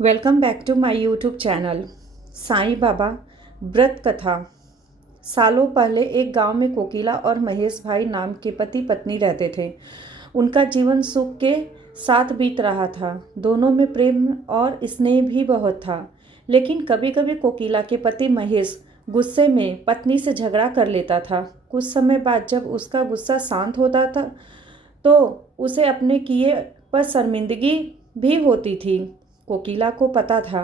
Welcome back to my YouTube channel. Sai Baba व्रत कथा। सालों पहले एक गांव में कोकिला और महेश भाई नाम के पति पत्नी रहते थे। उनका जीवन सुख के साथ बीत रहा था। दोनों में प्रेम और स्नेह भी बहुत था। लेकिन कभी कभी कोकिला के पति महेश गुस्से में पत्नी से झगड़ा कर लेता था। कुछ समय बाद जब उसका गुस्सा शांत होता था तो उसे अपने किए पर शर्मिंदगी भी होती थी। कोकिला को पता था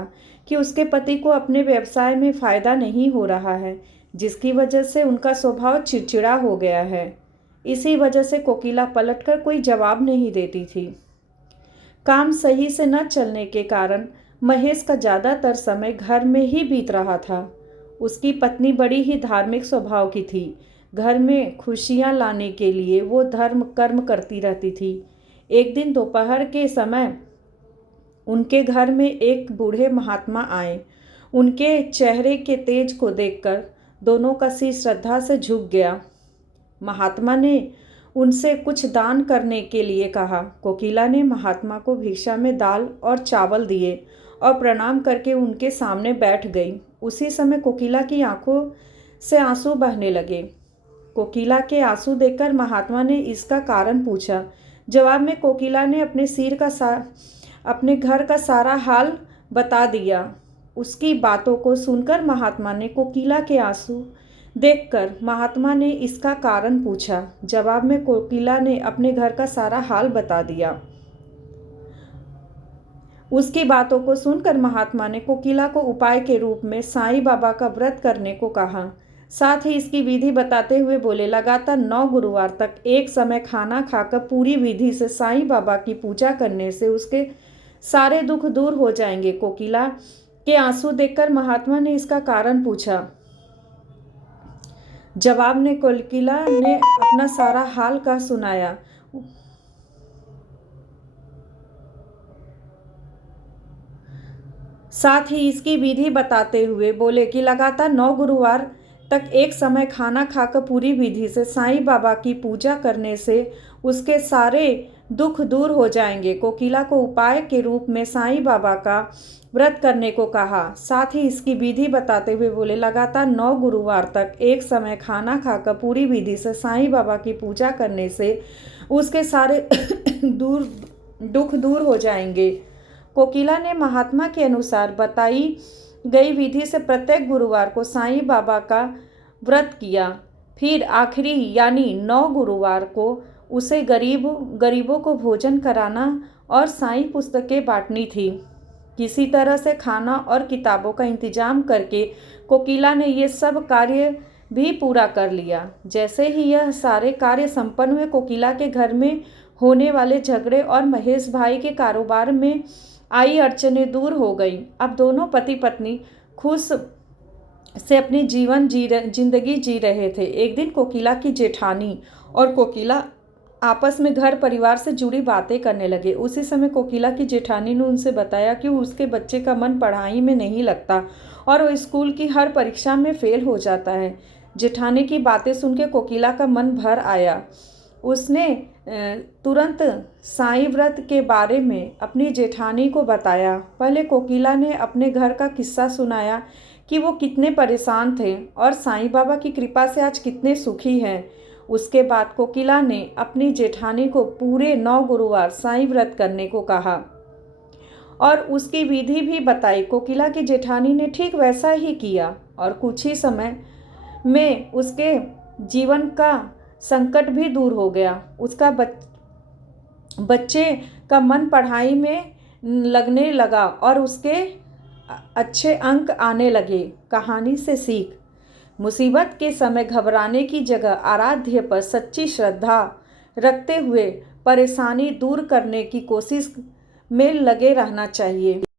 कि उसके पति को अपने व्यवसाय में फायदा नहीं हो रहा है, जिसकी वजह से उनका स्वभाव चिड़चिड़ा हो गया है। इसी वजह से कोकिला पलटकर कोई जवाब नहीं देती थी। काम सही से न चलने के कारण महेश का ज़्यादातर समय घर में ही बीत रहा था। उसकी पत्नी बड़ी ही धार्मिक स्वभाव की थी। घर में खुशियां लाने के लिए वो धर्म कर्म करती रहती थी। एक दिन दोपहर के समय उनके घर में एक बूढ़े महात्मा आए। उनके चेहरे के तेज को देखकर दोनों का सिर श्रद्धा से झुक गया। महात्मा ने उनसे कुछ दान करने के लिए कहा। कोकिला ने महात्मा को भिक्षा में दाल और चावल दिए और प्रणाम करके उनके सामने बैठ गई। उसी समय कोकिला की आंखों से आंसू बहने लगे। कोकिला के आंसू देखकर महात्मा ने इसका कारण पूछा। जवाब में कोकिला ने अपने घर का सारा हाल बता दिया। उसकी बातों को सुनकर महात्मा ने कोकिला के आंसू देखकर महात्मा ने इसका कारण पूछा। जवाब में कोकिला ने अपने घर का सारा हाल बता दिया। उसकी बातों को सुनकर महात्मा ने कोकिला को उपाय के रूप में साईं बाबा का व्रत करने को कहा। साथ ही इसकी विधि बताते हुए बोले, लगातार 9 गुरुवार तक एक समय खाना खाकर पूरी विधि से साईं बाबा की पूजा करने से उसके सारे दुख दूर हो जाएंगे। कोकिला के आंसू देखकर महात्मा ने इसका कारण पूछा। जवाब में कोकिला ने अपना सारा हाल का सुनाया। साथ ही इसकी विधि बताते हुए बोले कि लगातार 9 गुरुवार तक एक समय खाना खाकर पूरी विधि से साईं बाबा की पूजा करने से उसके सारे दुख दूर हो जाएंगे। कोकिला को उपाय के रूप में साईं बाबा का व्रत करने को कहा। साथ ही इसकी विधि बताते हुए बोले, लगातार 9 गुरुवार तक एक समय खाना खाकर पूरी विधि से साईं बाबा की पूजा करने से उसके सारे दुख दूर हो जाएंगे। कोकिला ने महात्मा के अनुसार बताई गई विधि से प्रत्येक गुरुवार को साईं बाबा का व्रत किया। फिर आखिरी यानी 9 गुरुवार को उसे गरीबों को भोजन कराना और साईं पुस्तकें बांटनी थी। किसी तरह से खाना और किताबों का इंतजाम करके कोकिला ने ये सब कार्य भी पूरा कर लिया। जैसे ही यह सारे कार्य संपन्न हुए, कोकिला के घर में होने वाले झगड़े और महेश भाई के कारोबार में आई अड़चनें दूर हो गई। अब दोनों पति पत्नी खुश से अपनी जिंदगी जी रहे थे। एक दिन कोकिला की जेठानी और कोकिला आपस में घर परिवार से जुड़ी बातें करने लगे। उसी समय कोकिला की जेठानी ने उनसे बताया कि उसके बच्चे का मन पढ़ाई में नहीं लगता और वो स्कूल की हर परीक्षा में फेल हो जाता है। जेठानी की बातें सुनकर कोकिला का मन भर आया। उसने तुरंत साईं व्रत के बारे में अपनी जेठानी को बताया। पहले कोकिला ने अपने घर का किस्सा सुनाया कि वो कितने परेशान थे और साईं बाबा की कृपा से आज कितने सुखी हैं। उसके बाद कोकिला ने अपनी जेठानी को पूरे 9 गुरुवार साईं व्रत करने को कहा और उसकी विधि भी बताई। कोकिला की जेठानी ने ठीक वैसा ही किया और कुछ ही समय में उसके जीवन का संकट भी दूर हो गया। उसका बच्चे का मन पढ़ाई में लगने लगा और उसके अच्छे अंक आने लगे। कहानी से सीख, मुसीबत के समय घबराने की जगह आराध्य पर सच्ची श्रद्धा रखते हुए परेशानी दूर करने की कोशिश में लगे रहना चाहिए।